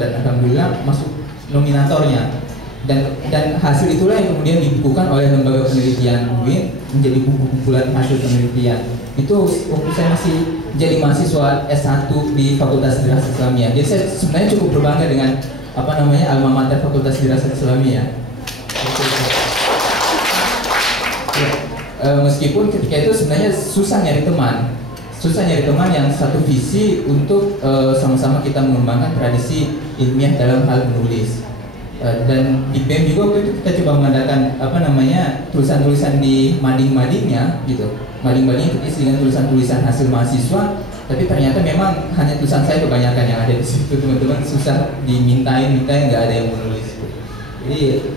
dan alhamdulillah masuk nominatornya, dan hasil itulah yang kemudian dibukukan oleh lembaga penelitian UIN menjadi buku kumpulan hasil penelitian. Itu waktu saya masih jadi mahasiswa S1 di Fakultas Dirasat Islamiyah. Jadi saya sebenarnya cukup berbangga dengan alma mater Fakultas Dirasat Islamiyah. Meskipun ketika itu sebenarnya susah nyari teman yang satu visi untuk sama-sama kita mengembangkan tradisi ilmiah dalam hal menulis. Dan di BEM juga waktu itu kita coba mengadakan tulisan-tulisan di mading-madingnya gitu. Mading-madingnya terisi dengan tulisan-tulisan hasil mahasiswa, tapi ternyata memang hanya tulisan saya kebanyakan yang ada di situ. Teman-teman susah dimintain nggak ada yang menulis. Jadi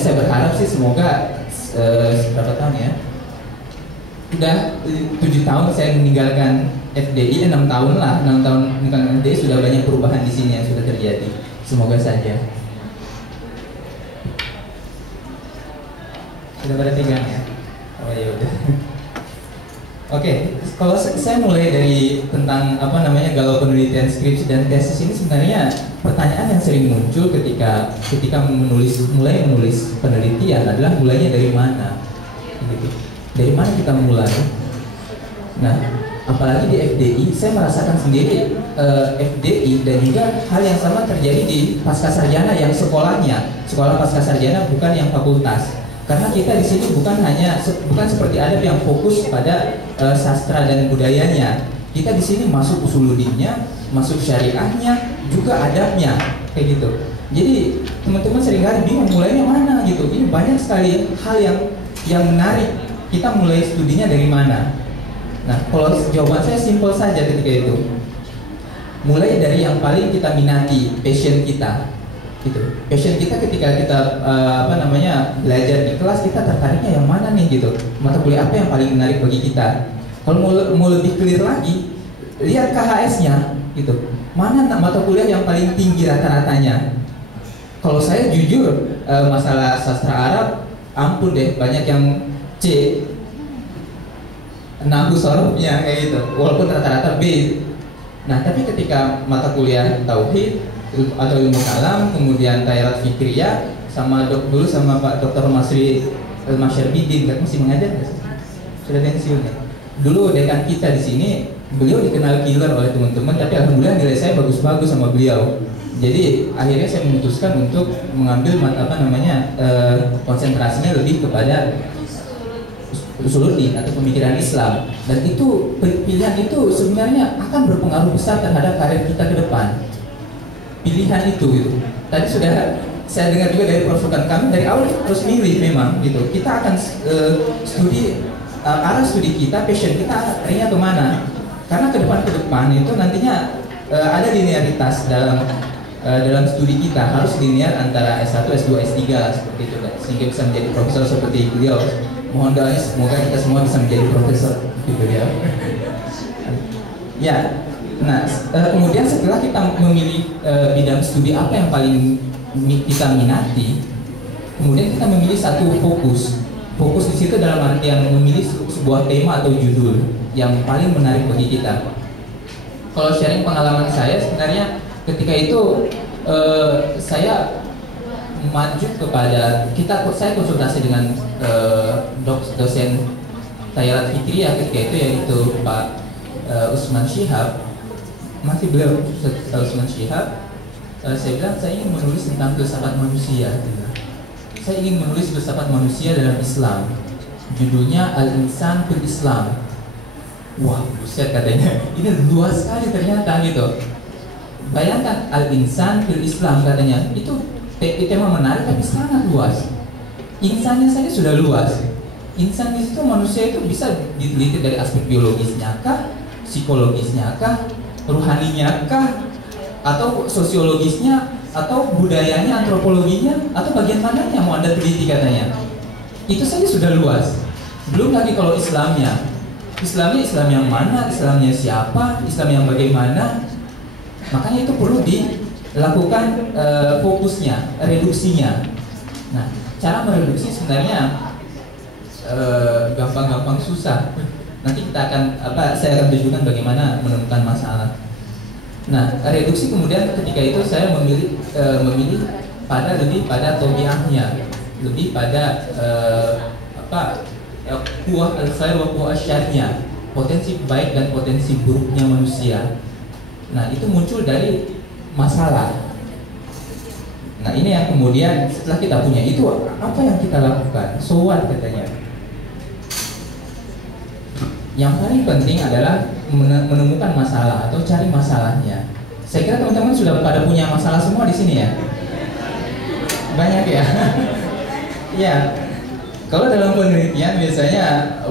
saya berharap sih semoga berapa tahun ya? Udah 7 tahun saya meninggalkan FDI, 6 tahun meninggalkan FDI, sudah banyak perubahan di sini yang sudah terjadi. Semoga saja. Sudah pada pegang ya? Oh ya udah. Oke, kalau saya mulai dari tentang galau penelitian skripsi dan tesis ini, sebenarnya pertanyaan yang sering muncul ketika mulai menulis penelitian adalah mulainya dari mana? Gitu. Dari mana kita mulai? Nah, apalagi di FDI, saya merasakan sendiri FDI dan juga hal yang sama terjadi di pascasarjana yang sekolah pascasarjana bukan yang fakultas. Karena kita di sini bukan seperti adab yang fokus pada sastra dan budayanya. Kita di sini masuk usuluddinnya, masuk syariahnya, juga adabnya, kayak gitu. Jadi teman-teman seringkali bingung mulainya mana gitu. Ini banyak sekali hal yang menarik. Kita mulai studinya dari mana? Nah, kalau jawaban saya simpel saja ketika itu. Mulai dari yang paling kita minati, passion kita. Gitu. Passion kita ketika kita belajar di kelas, kita tertariknya yang mana nih gitu. Mata kuliah apa yang paling menarik bagi kita? Kalau mau lebih clear lagi, lihat KHS-nya gitu. Mana mata kuliah yang paling tinggi rata-ratanya? Kalau saya jujur masalah sastra Arab, ampun deh, banyak yang C, nahu sorofnya kayak gitu, walaupun rata-rata B. Nah, tapi ketika mata kuliah tauhid atau ilmu kalam, kemudian tayrat fikriyah, dulu sama Pak Dr. Masri Masyarbidin, masih mengajar nggak sih? Sudah pensiun ya. Dulu dekan kita di sini, beliau dikenal killer oleh teman-teman, tapi alhamdulillah nilai saya bagus-bagus sama beliau. Jadi akhirnya saya memutuskan untuk mengambil konsentrasinya lebih kepada usuluddin atau pemikiran Islam, dan itu pilihan itu sebenarnya akan berpengaruh besar terhadap karir kita ke depan. Pilihan itu gitu. Tadi sudah saya dengar juga dari prosokan kami, dari awal harus milih memang gitu. Kita akan arah studi kita, passion kita arahnya kemana? Karena ke depan itu nantinya ada linearitas dalam studi kita, harus linear antara S1, S2, S3 lah, seperti itu kan, sehingga bisa menjadi profesor seperti beliau. Mohon doanya semoga kita semua bisa menjadi profesor gitu ya. Ya, nah kemudian setelah kita memilih bidang studi apa yang paling kita minati, kemudian kita memilih satu fokus. Fokus di situ dalam artian memilih sebuah tema atau judul yang paling menarik bagi kita. Kalau sharing pengalaman saya, sebenarnya ketika itu saya maju kepada saya konsultasi dengan dosen Tayrat Fikriyah ketika itu, yaitu Pak Usman Syihab, masih beliau Usman Syihab. Saya bilang saya ingin menulis tentang filsafat manusia. Saya ingin menulis filsafat manusia dalam Islam. Judulnya Al-Insan fil Islam. Wah, buset katanya. Ini luas sekali ternyata gitu. Bayangkan Al-Insan fil Islam katanya. Itu tema menarik tapi sangat luas. Insannya saja sudah luas. Insan di situ, manusia itu bisa diteliti dari aspek biologisnya kah, psikologisnya kah, ruhaninya kah, atau sosiologisnya, atau budayanya, antropologinya, atau bagian mananya mau Anda teliti katanya. Itu saja sudah luas. Belum lagi kalau Islamnya. Islam yang mana, Islamnya siapa, Islam yang bagaimana. Makanya itu perlu dilakukan fokusnya, reduksinya. Nah, cara mereduksi sebenarnya gampang-gampang susah. Nanti kita akan saya akan tunjukkan bagaimana menemukan masalah. Nah, reduksi kemudian ketika itu saya memilih lebih pada tobiahnya, lebih pada kuah al-khair wa kuah syarnya, potensi baik dan potensi buruknya manusia. Nah, itu muncul dari masalah. Nah, ini yang kemudian setelah kita punya itu, apa yang kita lakukan? So what katanya? Yang paling penting adalah menemukan masalah atau cari masalahnya. Saya kira teman-teman sudah pada punya masalah semua di sini ya. Banyak ya. Ya. Kalau dalam penelitian biasanya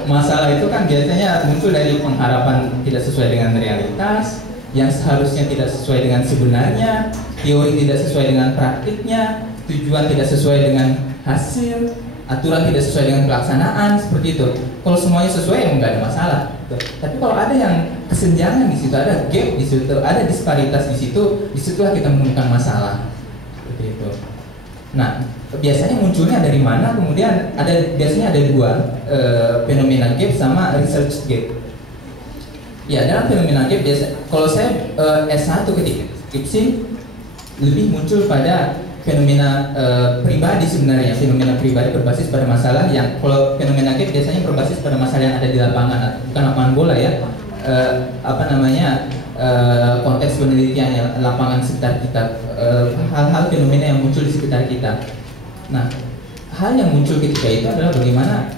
masalah itu kan biasanya muncul dari pengharapan tidak sesuai dengan realitas, yang seharusnya tidak sesuai dengan sebenarnya, teori tidak sesuai dengan praktiknya, tujuan tidak sesuai dengan hasil, aturan tidak sesuai dengan pelaksanaan, seperti itu. Kalau semuanya sesuai ya nggak ada masalah. Tapi kalau ada yang kesenjangan di situ, ada gap di situ, ada disparitas di situ, disitulah kita menemukan masalah. Seperti itu. Nah, biasanya munculnya dari mana? Kemudian biasanya ada dua, fenomena gap sama research gap. Ya, dalam fenomena gap biasa, kalau saya S1 ketika skripsi lebih muncul pada fenomena pribadi sebenarnya, fenomena pribadi berbasis pada masalah yang, kalau fenomena gap biasanya berbasis pada masalah yang ada di lapangan, bukan lapangan bola ya, konteks penelitiannya, lapangan sekitar kita, hal-hal fenomena yang muncul di sekitar kita. Nah, hal yang muncul ketika itu adalah bagaimana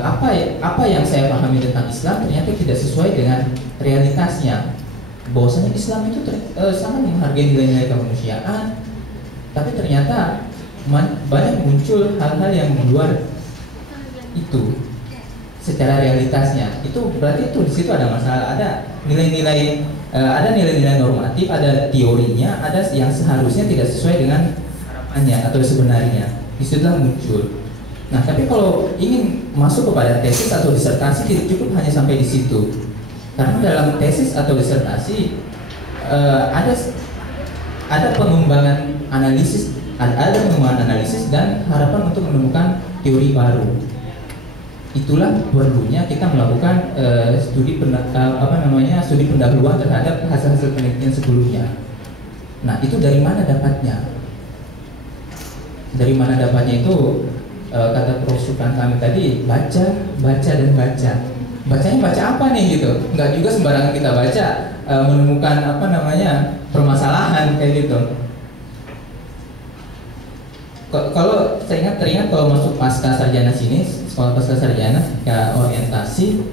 apa yang saya pahami tentang Islam ternyata tidak sesuai dengan realitasnya. Bahwasanya Islam itu sangat menghargai nilai-nilai kemanusiaan, tapi ternyata banyak muncul hal-hal yang di luar itu secara realitasnya. Itu berarti itu di situ ada masalah, ada nilai-nilai normatif, ada teorinya, ada yang seharusnya tidak sesuai dengan harapannya atau sebenarnya. Disitulah muncul. Nah, tapi kalau ingin masuk kepada tesis atau disertasi tidak cukup hanya sampai di situ. Karena dalam tesis atau disertasi ada pengembangan analisis, dan harapan untuk menemukan teori baru. Itulah perlunya kita melakukan studi pendahuluan terhadap hasil-hasil penelitian sebelumnya. Nah, itu dari mana dapatnya? Dari mana dapatnya itu kata Prof. Supran kami tadi, baca dan baca. Bacanya baca apa nih gitu? Nggak juga sembarangan kita baca menemukan permasalahan kayak gitu. Kalau saya teringat kalau masuk pasca sarjana sini, sekolah pasca sarjana ketika orientasi,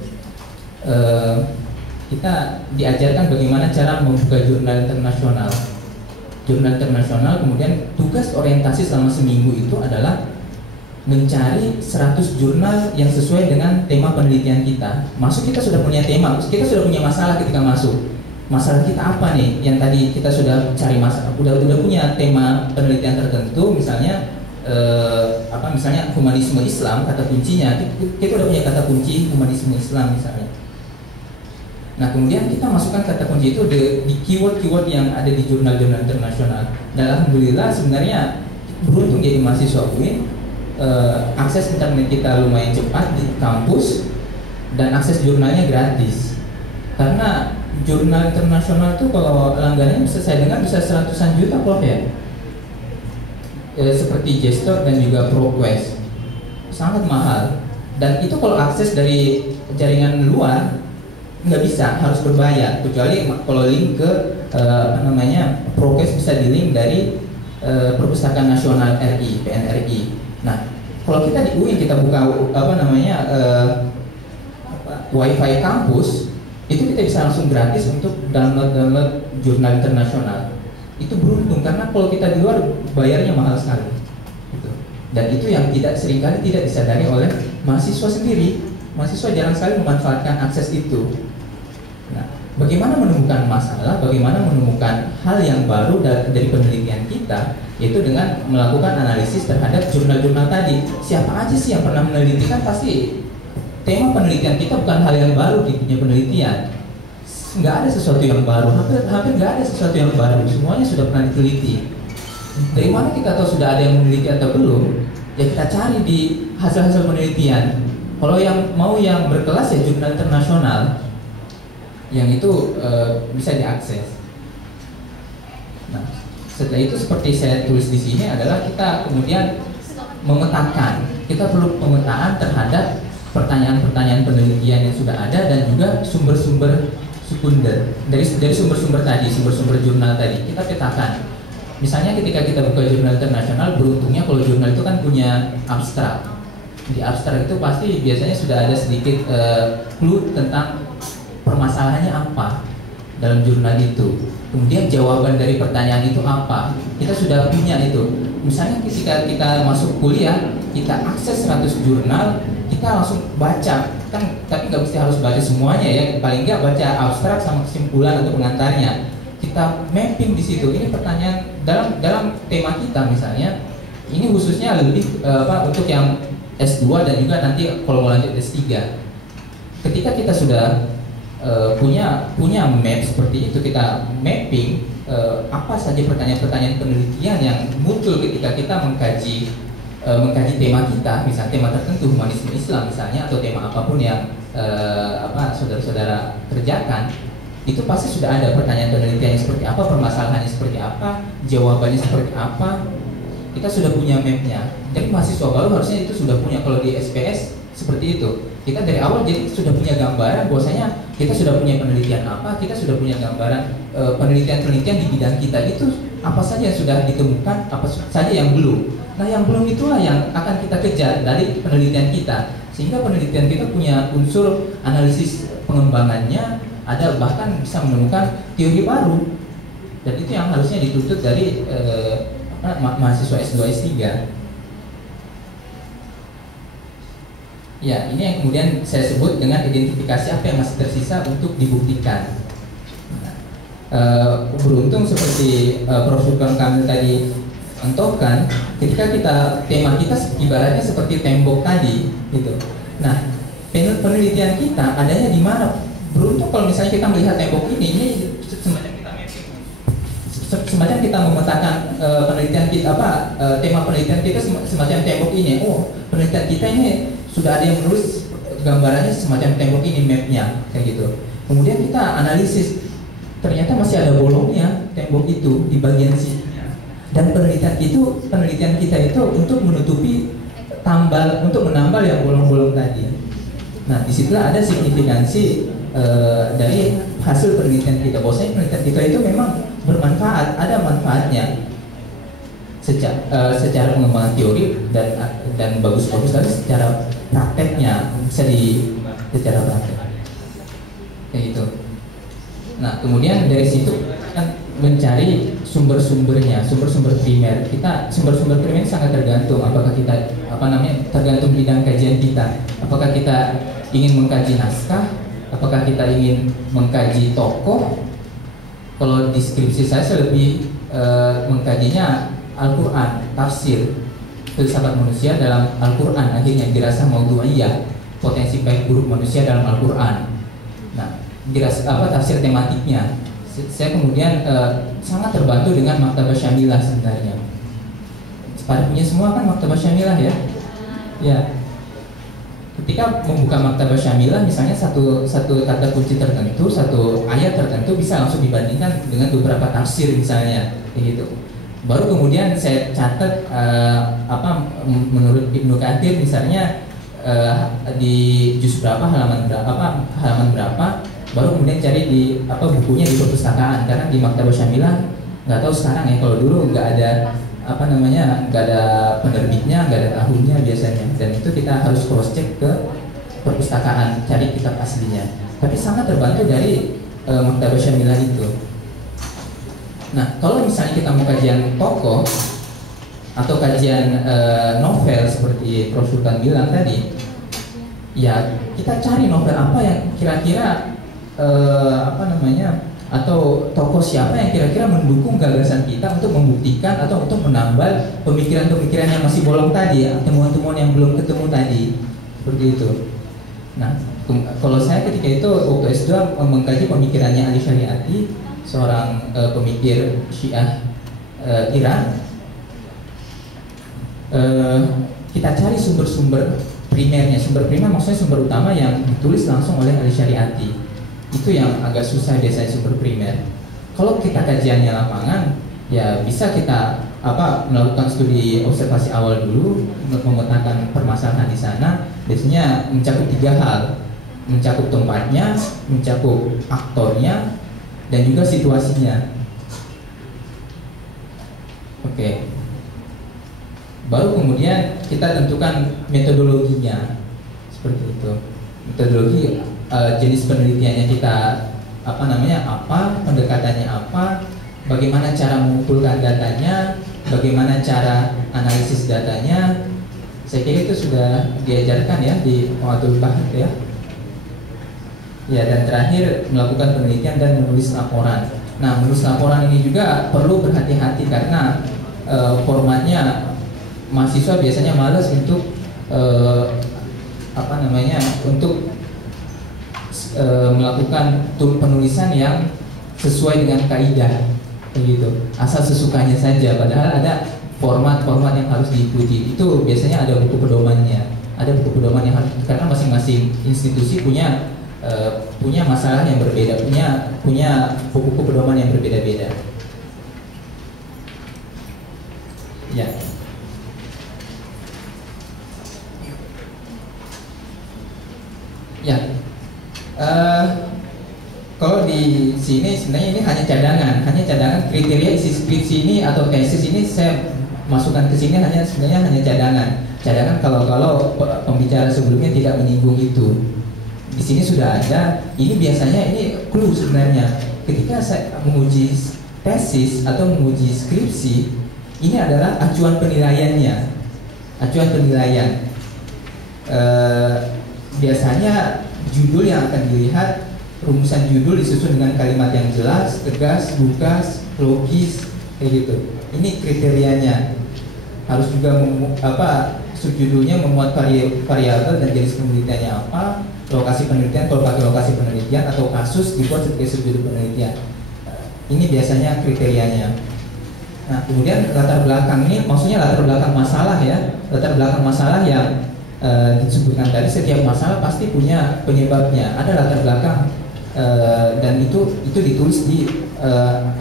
kita diajarkan bagaimana cara membuka jurnal internasional. Jurnal internasional, kemudian tugas orientasi selama seminggu itu adalah mencari 100 jurnal yang sesuai dengan tema penelitian kita. Masuk kita sudah punya tema, kita sudah punya masalah ketika masuk. Masalah kita apa nih? Yang tadi kita sudah cari masalah, udah punya tema penelitian tertentu, misalnya misalnya humanisme Islam, kata kuncinya. Kita udah punya kata kunci humanisme Islam misalnya. Nah, kemudian kita masukkan kata kunci itu di keyword-keyword yang ada di jurnal-jurnal internasional. Dan alhamdulillah sebenarnya beruntung jadi mahasiswa UIN. Akses internet kita lumayan cepat di kampus dan akses jurnalnya gratis. Karena jurnal internasional itu kalau langganannya bisa saya dengar bisa seratusan juta Prof ya. Seperti Gestor dan juga ProQuest. Sangat mahal. Dan itu kalau akses dari jaringan luar nggak bisa, harus berbayar. Kecuali kalau link ke ProQuest bisa di link dari Perpustakaan Nasional RI, PNRI. Nah, kalau kita di UIN kita buka wifi kampus, itu kita bisa langsung gratis untuk download jurnal internasional. Itu beruntung karena kalau kita di luar bayarnya mahal sekali. Gitu. Dan itu yang seringkali tidak disadari oleh mahasiswa sendiri. Mahasiswa jarang sekali memanfaatkan akses itu. Nah, bagaimana menemukan masalah, bagaimana menemukan hal yang baru dari penelitian kita, yaitu dengan melakukan analisis terhadap jurnal-jurnal tadi. Siapa aja sih yang pernah meneliti? Kan pasti tema penelitian kita bukan hal yang baru di dunia penelitian. Nggak ada sesuatu yang baru, hampir nggak ada sesuatu yang baru. Semuanya sudah pernah diteliti. Dari mana kita tahu sudah ada yang meneliti atau belum? Ya kita cari di hasil-hasil penelitian. Kalau yang mau yang berkelas ya jurnal internasional. yang itu bisa diakses. Nah, setelah itu seperti saya tulis di sini adalah kita kemudian memetakan. Kita perlu pemetaan terhadap pertanyaan-pertanyaan penelitian yang sudah ada dan juga sumber-sumber sekunder dari sumber-sumber tadi, sumber-sumber jurnal tadi kita petakan. Misalnya ketika kita buka jurnal internasional, beruntungnya kalau jurnal itu kan punya abstrak. Di abstrak itu pasti biasanya sudah ada sedikit clue tentang permasalahannya apa dalam jurnal itu. Kemudian jawaban dari pertanyaan itu apa? Kita sudah punya itu. Misalnya ketika kita masuk kuliah, kita akses 100 jurnal, kita langsung baca kan, tapi nggak mesti harus baca semuanya ya, paling nggak baca abstrak sama kesimpulan atau pengantarnya. Kita mapping di situ. Ini pertanyaan dalam tema kita misalnya. Ini khususnya lebih untuk yang S2 dan juga nanti kalau mau lanjut S3. Ketika kita sudah punya map seperti itu, kita mapping apa saja pertanyaan-pertanyaan penelitian yang muncul ketika kita mengkaji tema kita, misalnya tema tertentu, humanisme Islam misalnya, atau tema apapun yang saudara-saudara kerjakan, itu pasti sudah ada pertanyaan penelitiannya seperti apa, permasalahannya seperti apa, jawabannya seperti apa. Kita sudah punya mapnya. Jadi mahasiswa baru harusnya itu sudah punya. Kalau di SPS seperti itu, kita dari awal jadi sudah punya gambaran bahwasanya kita sudah punya penelitian apa, kita sudah punya gambaran penelitian-penelitian di bidang kita itu apa saja yang sudah ditemukan, apa saja yang belum. Nah, yang belum itulah yang akan kita kejar dari penelitian kita, sehingga penelitian kita punya unsur analisis pengembangannya, ada bahkan bisa menemukan teori baru, dan itu yang harusnya dituntut dari mahasiswa S2 S3. Ya, ini yang kemudian saya sebut dengan identifikasi apa yang masih tersisa untuk dibuktikan. Beruntung seperti Prof. Sultan Kamil tadi contohkan, ketika tema kita ibaratnya seperti tembok tadi, gitu. Nah, penelitian kita adanya di mana? Beruntung kalau misalnya kita melihat tembok ini semacam kita memetakan penelitian kita tema penelitian kita semacam tembok ini. Oh, penelitian kita ini sudah ada yang menulis gambarannya semacam tembok ini, mapnya kayak gitu. Kemudian kita analisis, ternyata masih ada bolongnya tembok itu di bagian sini. Dan penelitian kita itu untuk menutupi untuk menambal yang bolong-bolong tadi. Nah, disitulah ada signifikansi dari hasil penelitian kita. Bahwasanya penelitian kita itu memang bermanfaat, ada manfaatnya secara pengembangan teori dan bagus-bagus, tapi secara prakteknya bisa secara praktek kayak gitu. Nah, kemudian dari situ kan mencari sumber-sumbernya, sumber-sumber primer. Sumber-sumber primer sangat tergantung apakah kita tergantung bidang kajian kita. Apakah kita ingin mengkaji naskah, apakah kita ingin mengkaji tokoh. Kalau di skripsi saya lebih mengkajinya Al-Quran, tafsir filsafat manusia dalam Al-Quran, akhirnya dirasa maudhu'iyah, potensi baik buruk manusia dalam Al-Quran. Nah, dirasa tafsir tematiknya. Saya kemudian sangat terbantu dengan Maktabah Syamilah sebenarnya. Pada punya semua kan Maktabah Syamilah ya. Ya. Ketika membuka Maktabah Syamilah, misalnya satu kata kunci tertentu, satu ayat tertentu bisa langsung dibandingkan dengan beberapa tafsir misalnya, gitu. Baru kemudian saya catat menurut Ibnu Katsir misalnya di juz berapa, halaman berapa, baru kemudian cari di bukunya di perpustakaan, karena di Maktabah Syamilah nggak tahu sekarang ya, kalau dulu nggak ada nggak ada penerbitnya, nggak ada tahunnya biasanya, dan itu kita harus cross check ke perpustakaan cari kitab aslinya. Tapi sangat terbantu dari Maktabah Syamilah itu. Nah, kalau misalnya kita mau kajian tokoh atau kajian novel seperti Prof. Sultan bilang tadi, ya kita cari novel apa yang kira-kira atau tokoh siapa yang kira-kira mendukung gagasan kita untuk membuktikan atau untuk menambal pemikiran-pemikiran yang masih bolong tadi, ya, temuan-temuan yang belum ketemu tadi, seperti itu. Nah, kalau saya ketika itu waktu S2 mengkaji pemikirannya Ali Syariati, seorang pemikir Syiah Iran. Kita cari sumber-sumber primernya. Sumber primer maksudnya sumber utama yang ditulis langsung oleh Ali Syariati. Itu yang agak susah biasanya sumber primer. Kalau kita kajiannya lapangan, ya bisa kita melakukan studi observasi awal dulu untuk memetakan permasalahan di sana. Biasanya mencakup 3 hal, mencakup tempatnya, mencakup aktornya, dan juga situasinya. Oke. Baru kemudian kita tentukan metodologinya, seperti itu. Metodologi jenis penelitiannya kita pendekatannya apa, bagaimana cara mengumpulkan datanya, bagaimana cara analisis datanya. Saya kira itu sudah diajarkan ya di Mu'adul Bahth ya. Ya, dan terakhir melakukan penelitian dan menulis laporan. Nah, menulis laporan ini juga perlu berhati-hati karena formatnya mahasiswa biasanya malas untuk melakukan penulisan yang sesuai dengan kaidah begitu, asal sesukanya saja, padahal ada format-format yang harus diikuti. Itu biasanya ada buku pedomannya, yang harus, karena masing-masing institusi punya masalah yang berbeda, punya buku pedoman yang berbeda-beda. Ya. Ya. Kalau di sini sebenarnya ini hanya cadangan kriteria isi skripsi ini atau tesis ini saya masukkan ke sini sebenarnya hanya cadangan kalau pembicara sebelumnya tidak menyinggung itu. Di sini sudah ada. Ini biasanya ini clue sebenarnya. Ketika saya menguji tesis atau menguji skripsi, ini adalah acuan penilaiannya. Biasanya judul yang akan dilihat, rumusan judul disusun dengan kalimat yang jelas, tegas, lugas, logis, kayak gitu. Ini kriterianya. Harus juga subjudulnya memuat variabel dan jenis penelitiannya apa, lokasi penelitian, kalau pakai lokasi penelitian atau kasus dibuat sebagai subjudul penelitian. Ini biasanya kriterianya. Nah, kemudian latar belakang ini maksudnya latar belakang masalah ya, yang disebutkan tadi. Setiap masalah pasti punya penyebabnya, ada latar belakang, dan itu ditulis di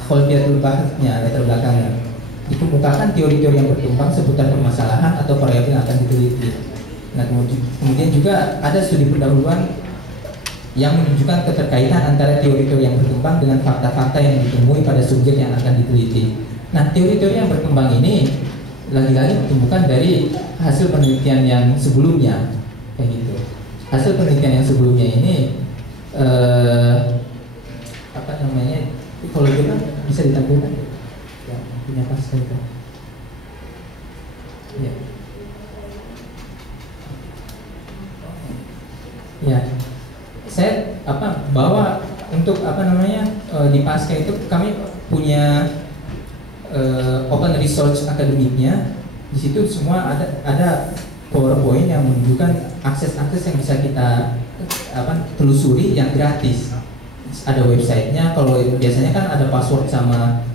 Khuldiyatul Bahthnya, latar belakangnya. Dikemukakan teori-teori yang berkembang seputar permasalahan atau variabel yang akan diteliti. Nah, kemudian juga ada studi pendahuluan yang menunjukkan keterkaitan antara teori-teori yang berkembang dengan fakta-fakta yang ditemui pada subjek yang akan diteliti. Nah, teori-teori yang berkembang ini lagi-lagi ditemukan dari hasil penelitian yang sebelumnya, kayak gitu. Hasil penelitian yang sebelumnya ini kalau kita bisa ditampilkan ya, punya pasca itu. Ya. Ya. Saya bahwa untuk di pasca itu kami punya open resource akademiknya. Di situ semua ada PowerPoint yang menunjukkan akses-akses yang bisa kita telusuri yang gratis. Ada websitenya. Kalau biasanya kan ada password sama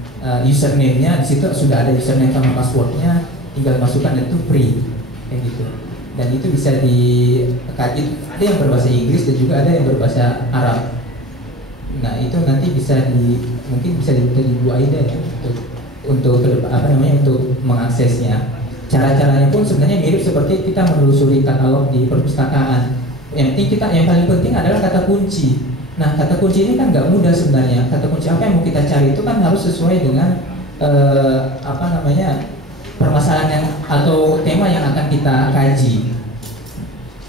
username-nya. Di situ sudah ada username sama passwordnya, tinggal masukkan, dan itu free, kayak gitu. Dan itu bisa dikaji. Ada yang berbahasa Inggris dan juga ada yang berbahasa Arab. Nah, itu nanti mungkin bisa diminta di Bu Aida ya, untuk mengaksesnya. Cara-caranya pun sebenarnya mirip seperti kita menelusuri katalog di perpustakaan. Yang paling penting adalah kata kunci. Nah, kata kunci ini kan nggak mudah sebenarnya. Kata kunci apa yang mau kita cari itu kan harus sesuai dengan permasalahan atau tema yang akan kita kaji,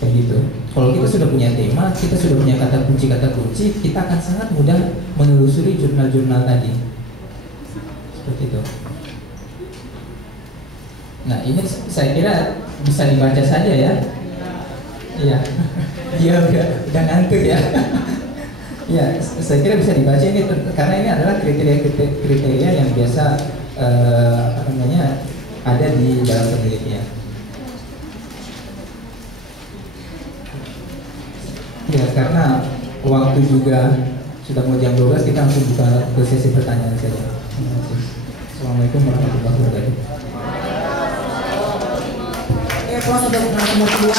kayak gitu. Kalau kita sudah punya tema, kita sudah punya kata kunci, kita akan sangat mudah menelusuri jurnal-jurnal tadi. Seperti itu. Nah, ini saya kira bisa dibaca saja ya. Iya. Dia udah ngantuk ya. Ya, saya kira bisa dibaca ini karena ini adalah kriteria yang biasa ada di dalam penelitian. Ya, karena waktu juga sudah mau jam 12, kita langsung buka ke sesi pertanyaan saja. Terima kasih. Assalamualaikum warahmatullahi wabarakatuh. Oke, puas untuk nomor 2.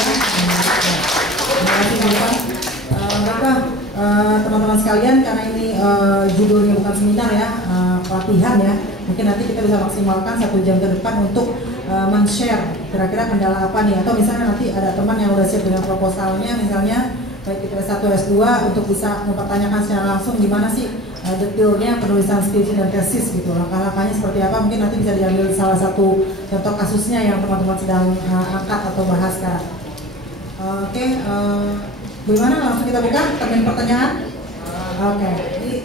Terima kasih Bapak. Bapak teman-teman sekalian, karena ini judulnya bukan seminar ya, pelatihan ya, mungkin nanti kita bisa maksimalkan 1 jam ke depan untuk men-share kira-kira kendala apa nih, atau misalnya nanti ada teman yang udah siap dengan proposalnya misalnya baik itu S1 S2 untuk bisa mempertanyakan secara langsung gimana sih detailnya penulisan skripsi dan tesis gitu, langkah-langkahnya seperti apa, mungkin nanti bisa diambil salah satu contoh kasusnya yang teman-teman sedang angkat atau bahas sekarang. Oke, bagaimana langsung kita buka termin pertanyaan? Oke, ini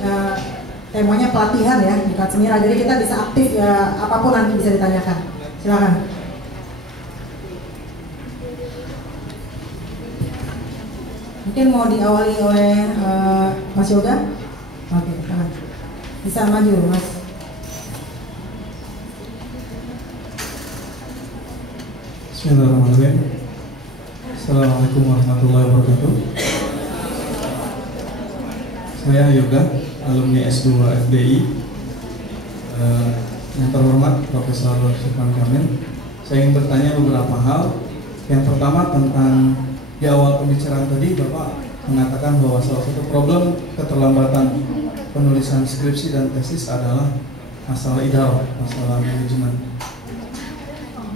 temanya pelatihan ya, bukan seminar, jadi kita bisa aktif ya, apapun nanti bisa ditanyakan. Silakan. Mungkin mau diawali oleh Mas Yoga. Oke, bisa maju Mas. Bismillahirrahmanirrahim. Assalamualaikum warahmatullahi wabarakatuh. Saya Yoga, alumni S2 FDI. Yang terhormat Profesor Supran Kamil, saya ingin bertanya beberapa hal. Yang pertama tentang di awal pembicaraan tadi Bapak mengatakan bahwa salah satu problem keterlambatan penulisan skripsi dan tesis adalah masalah idarah, masalah manajemen.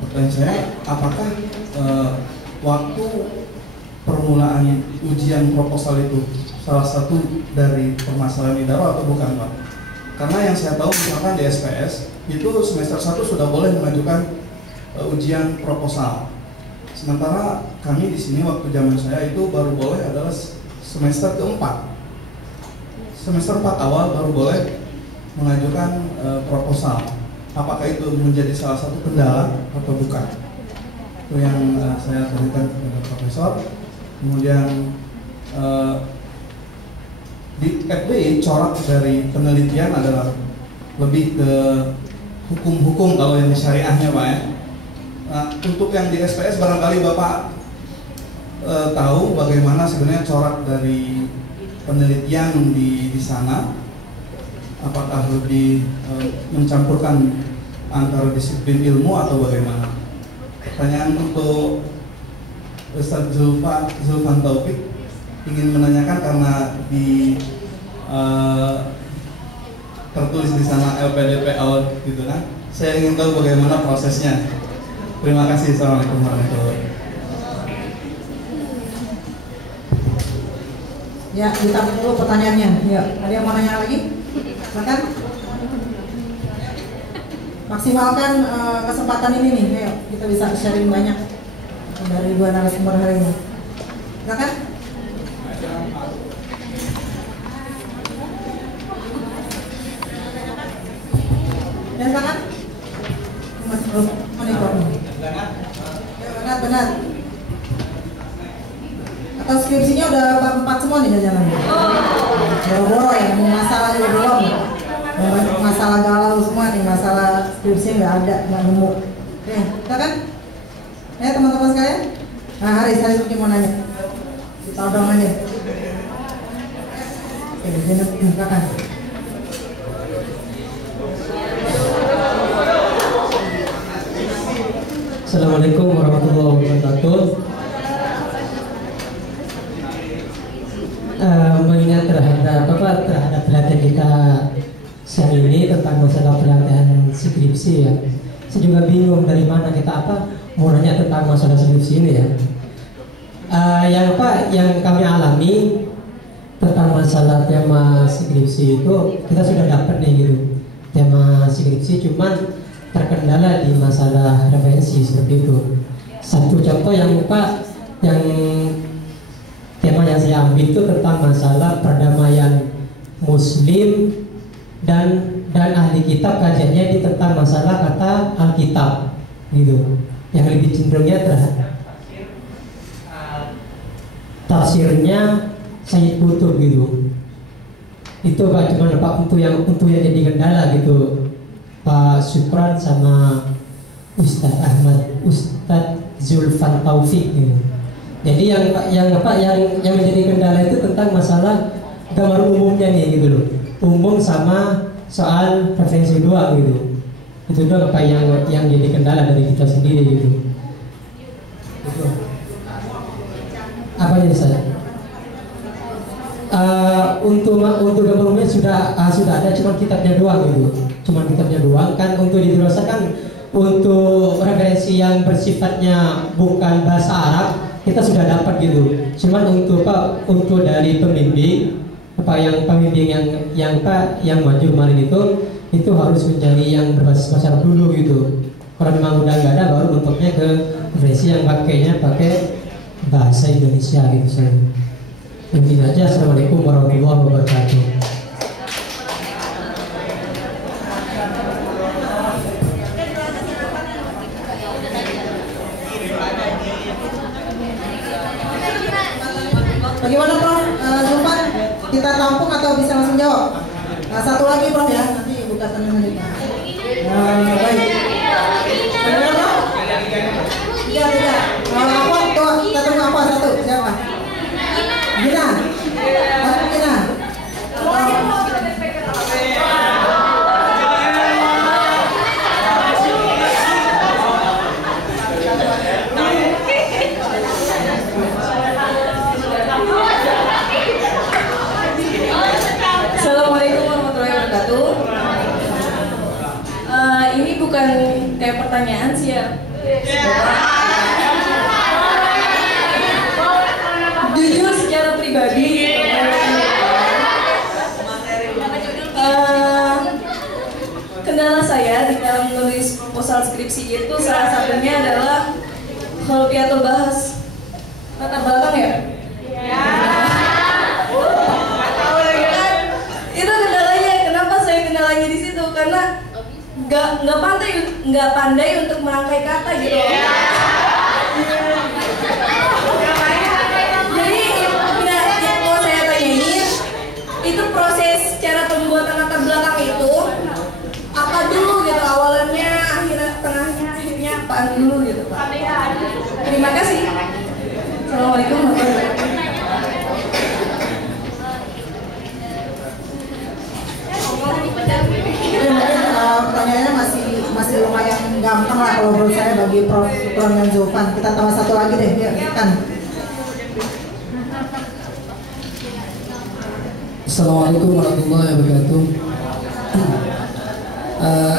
Pertanyaan saya, apakah waktu permulaan ujian proposal itu salah satu dari permasalahan idarah atau bukan, Pak? Karena yang saya tahu misalkan di SPS itu semester 1 sudah boleh mengajukan ujian proposal. Sementara kami di sini waktu zaman saya itu baru boleh adalah semester keempat. Semester 4 awal baru boleh mengajukan proposal. Apakah itu menjadi salah satu kendala atau bukan? Itu yang saya tanyakan kepada Profesor. Kemudian di FDI corak dari penelitian adalah lebih ke hukum-hukum kalau yang syariahnya, Pak ya. Nah, untuk yang di SPS barangkali Bapak tahu bagaimana sebenarnya corak dari penelitian di sana. Apakah lebih mencampurkan antara disiplin ilmu atau bagaimana? Pertanyaan untuk Ustaz Zulfan Taufik, ingin menanyakan karena di tertulis di sana LPDP out gitu kan. Saya ingin tahu bagaimana prosesnya. Terima kasih. Assalamualaikum warahmatullahi wabarakatuh. Ya, ditampung dulu pertanyaannya. Ya, ada yang mau nanya lagi? Silakan. Maksimalkan kesempatan ini nih. Ayo, kita bisa sharing banyak dari 2 narasumber hari ini. Silakan. Ya, silakan. Mas, benar. Atau skripsinya udah bab 4 semua nih jalannya. Boro-boro ya, mau masalah juga belum. Masalah galau semua nih, masalah skripsi nggak ada, nggak nemu. Oke, silakan. Ya teman-teman sekalian. Nah, Haris mungkin mau nanya. Ditodong aja. Oke, silakan. Assalamualaikum warahmatullahi wabarakatuh. Mengingat terhadap pelatihan kita siang ini tentang masalah pelatihan skripsi ya, saya juga bingung dari mana kita mau nanya tentang masalah skripsi ini ya. Yang kami alami tentang masalah tema skripsi itu kita sudah dapat nih gitu, tema skripsi, cuman terkendala di masalah referensi seperti itu. Satu contoh yang tema yang saya ambil itu tentang masalah perdamaian Muslim dan ahli kitab kajiannya di tentang masalah kata Alkitab gitu, yang lebih cenderungnya terhadap tafsirnya Sayyid Qutb gitu. Itu Pak, cuman Pak untuk yang jadi kendala gitu, Pak Supran sama Ustadz Zulfan Taufik gitu. Jadi yang menjadi kendala itu tentang masalah gambar umumnya nih gitu loh, umum sama soal referensi doang gitu. Itu doang Pak yang jadi kendala dari kita sendiri gitu. Apa jadi saya? untuk gambar umumnya sudah ada, cuma kitabnya doang gitu. Cuma kitabnya doang kan. Untuk di dirasa kan untuk referensi yang bersifatnya bukan bahasa Arab kita sudah dapat gitu. Cuman untuk untuk dari pembimbing yang maju kemarin itu harus mencari yang berbasis bahasa Arab dulu gitu. Kalau memang udah nggak ada, baru bentuknya ke versi yang pakai bahasa Indonesia gitu saya. Intinya aja. Assalamualaikum warahmatullahi wabarakatuh. Bagaimana Prof? Zulfan, kita tampung atau bisa langsung jawab? Nah, satu lagi Prof ya, nanti buka tangan lagi. Baik. Bagaimana Prof? Tidak. Apa? Kita tunggu apa satu? Siapa? Gina. Gina. Assalamualaikum warahmatullahi wabarakatuh. Ini bukan kayak pertanyaan sih ya. Jujur secara pribadi, kendala saya di dalam menulis proposal skripsi itu salah satunya adalah khalqiyatul bahas, latar belakang ya. Itu kendalanya. Kenapa saya kendalanya di situ? Karena nggak pandai untuk merangkai kata gitu. Jadi kalau saya tanyain, itu proses cara pembuatan latar belakang itu apa dulu gitu, awalannya, akhirnya, tengahnya, akhirnya apaan dulu gitu Pak. Terima kasih. Assalamualaikum warahmatullahi wabarakatuh. Pertanyaannya masih lumayan gampang lah kalau menurut saya bagi Prof. Ron dan Zulfan. Kita tambah satu lagi deh, ya kan. Assalamualaikum warahmatullahi wabarakatuh.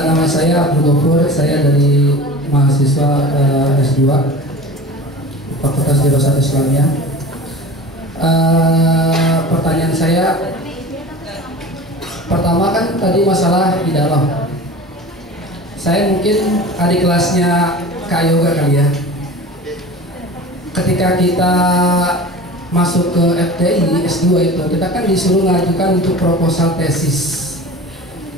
Nama saya Abdul Ghafur, saya dari mahasiswa S2 Fakultas Dirasat Islamiyah. Pertanyaan saya pertama kan tadi masalah di dalam. Saya mungkin adik kelasnya Kak Yoga kali ya. Ketika kita masuk ke FTI S2 itu, kita kan disuruh mengajukan untuk proposal tesis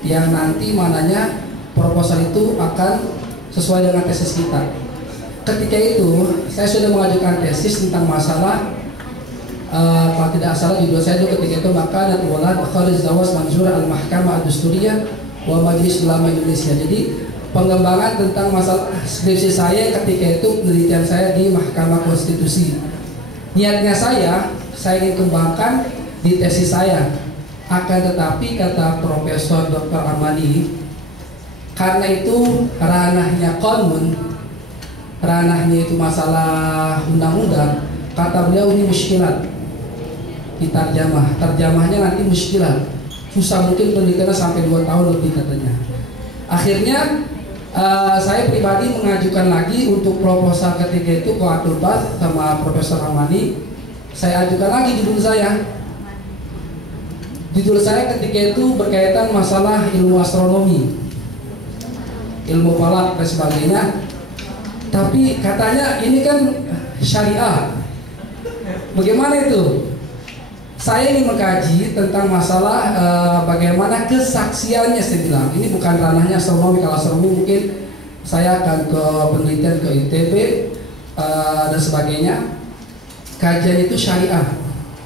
yang nanti mananya proposal itu akan sesuai dengan tesis kita. Ketika itu saya sudah mengajukan tesis tentang masalah kalau tidak salah judul saya itu ketika itu maka dan walad kharij zawas manzur al-mahkamah ad-dusturiyah wa majlis ulama Indonesia. Jadi pengembangan tentang masalah skripsi saya ketika itu penelitian saya di Mahkamah Konstitusi. Niatnya saya ingin kembangkan di tesis saya. Akan tetapi kata Profesor Dr. Amani, karena itu ranahnya qanun, ranahnya itu masalah undang-undang, kata beliau ini muskilat. Terjemahnya nanti muskilat. Susah, mungkin penelitiannya sampai 2 tahun lebih katanya. Akhirnya saya pribadi mengajukan lagi untuk proposal ketiga itu ke Abdul Bas sama Profesor Amani. Saya ajukan lagi judul saya. Judul saya ketika itu berkaitan masalah ilmu astronomi, ilmu falak dan sebagainya. Tapi katanya ini kan syariah. Bagaimana itu? Saya ingin mengkaji tentang masalah bagaimana kesaksiannya. Saya bilang ini bukan ranahnya astronomi. Kalau astronomi mungkin saya akan ke penelitian ke ITB dan sebagainya. Kajian itu syariah.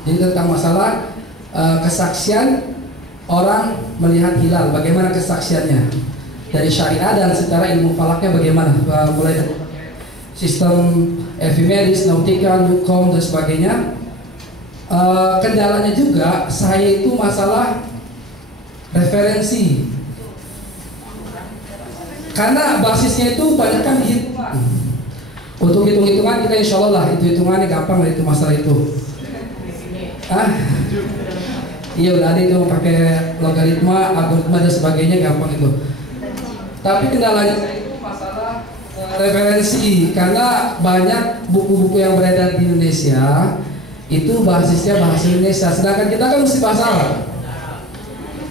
Jadi tentang masalah kesaksian orang melihat hilal, bagaimana kesaksiannya dari syariah dan secara ilmu falaknya bagaimana, mulai dari sistem efemeris, nautika, nukom dan sebagainya. Kendalanya juga saya itu masalah referensi, karena basisnya itu banyak kan hitungan. Untuk hitung-hitungan kita insya Allah lah, itu hitungannya gampang lah itu masalah itu. Iya udah ada itu pakai logaritma, algoritma dan sebagainya, gampang itu. Tapi kendalanya itu masalah referensi, karena banyak buku-buku yang beredar di Indonesia itu basisnya bahasa Indonesia, sedangkan kita kan mesti bahasa Arab.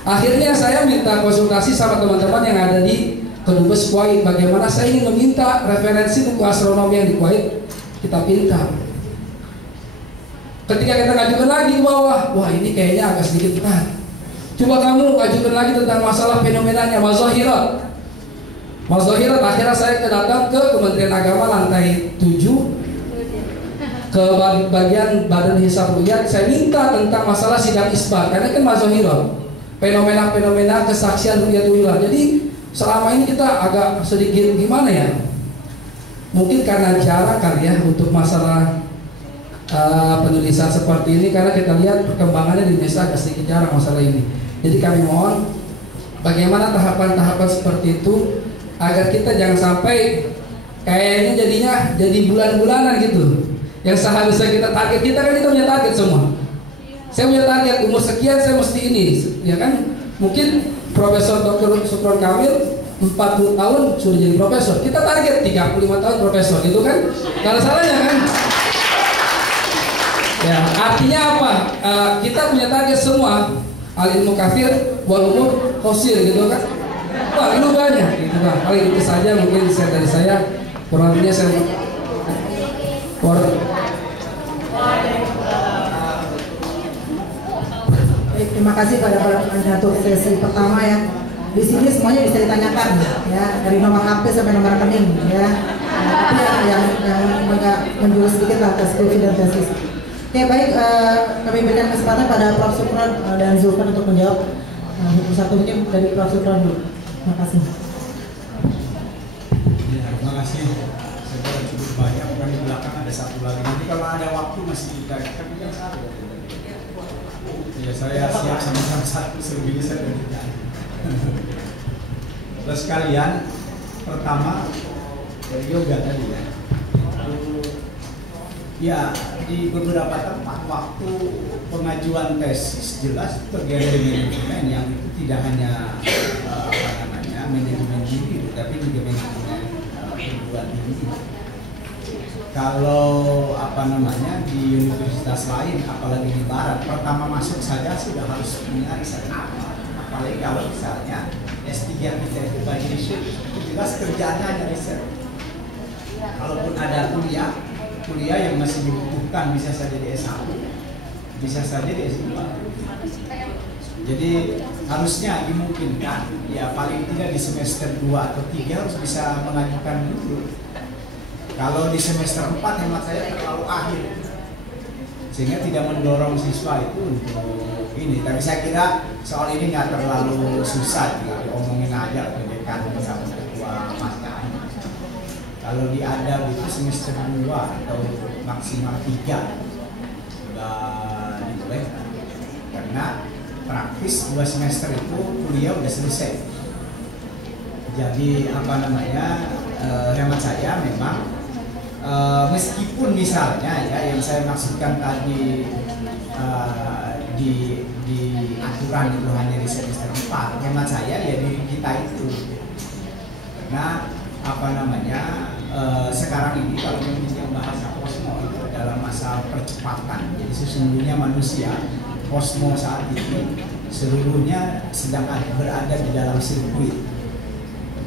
Akhirnya saya minta konsultasi sama teman-teman yang ada di Kedubes Kuwait, bagaimana saya ingin meminta referensi buku astronomi yang di Kuwait, kita pintar. Ketika kita ngajukan lagi ke bawah, wah ini kayaknya agak sedikit berat. Coba kamu ajukan lagi tentang masalah fenomenanya, mazohirat. Mazohirat, akhirnya saya datang ke Kementerian Agama lantai 7, ke bagian Badan Hisab Ru'yat. Saya minta tentang masalah sidang isbat, karena kan mazohirat, fenomena-fenomena kesaksian ru'yatullah. Jadi selama ini kita agak sedikit gimana ya? Mungkin karena jarang kali ya untuk masalah penulisan seperti ini, karena kita lihat perkembangannya di Indonesia agak sedikit jarang masalah ini. Jadi kami mohon bagaimana tahapan-tahapan seperti itu agar kita jangan sampai kayaknya jadinya jadi bulan-bulanan gitu. Yang seharusnya kita target, kita kan itu punya target semua. Saya punya target umur sekian saya mesti ini, ya kan? Mungkin Profesor Dr. Supron Kamil 40 tahun sudah jadi profesor. Kita target 35 tahun profesor, gitu kan? Kalau salahnya kan? Ya, artinya apa? Kita punya target semua, al-ilmu kafir wal umur qasir, gitu kan? Wah, itu banyak, gitu kan? Paling itu saja mungkin dari saya. Kurang lebihnya saya Terima kasih pada untuk sesi pertama ya. Di sini semuanya bisa ditanyakan ya, dari nomor HP sampai nomor rekening ya. Tapi yang agak menjurus sedikit lah ke skripsi dan tesis. Oke, baik, kami berikan kesempatan pada Prof. Supron dan Zulfan untuk menjawab. Satu mungkin dari Prof. Supron dulu. Terima kasih. Ya, terima kasih. Saya kira cukup banyak, bukan di belakang ada satu lagi. Nanti kalau ada waktu masih kita kan satu. Ya, saya siap sama satu selebihnya saya berikan. Terus sekalian, pertama yoga tadi ya. Ya, di beberapa tempat waktu pengajuan tesis jelas terkait dengan manajemen yang itu tidak hanya manajemen diri, tapi juga manajemen perguruan tinggi. Kalau di universitas lain, apalagi di barat, pertama masuk saja sudah harus punya riset apa. Apalagi kalau misalnya S3 kita itu bagi riset, itu jelas kerjaannya hanya riset. Kalaupun ada kuliah yang masih dibutuhkan, bisa saja di S1, bisa saja di S2. Jadi harusnya dimungkinkan, ya paling tidak di semester 2 atau 3 harus bisa mengajukan dulu. Kalau di semester 4 hemat saya terlalu akhir, sehingga tidak mendorong siswa itu untuk ini. Tapi saya kira soal ini nggak terlalu susah, tinggal diomongin aja ke dekan sama ketua matkul. Kalau di adab itu semester 2 atau maksimal 3 sudah dibolehkan, karena praktis 2 semester itu kuliah udah selesai. Jadi hemat saya memang meskipun misalnya ya yang saya maksudkan tadi di aturan itu hanya di semester 4, hemat saya ya diri kita itu, karena sekarang ini kalau yang bahasa kosmo itu dalam masa percepatan. Jadi sesungguhnya manusia kosmo saat ini seluruhnya sedang berada di dalam sirkuit.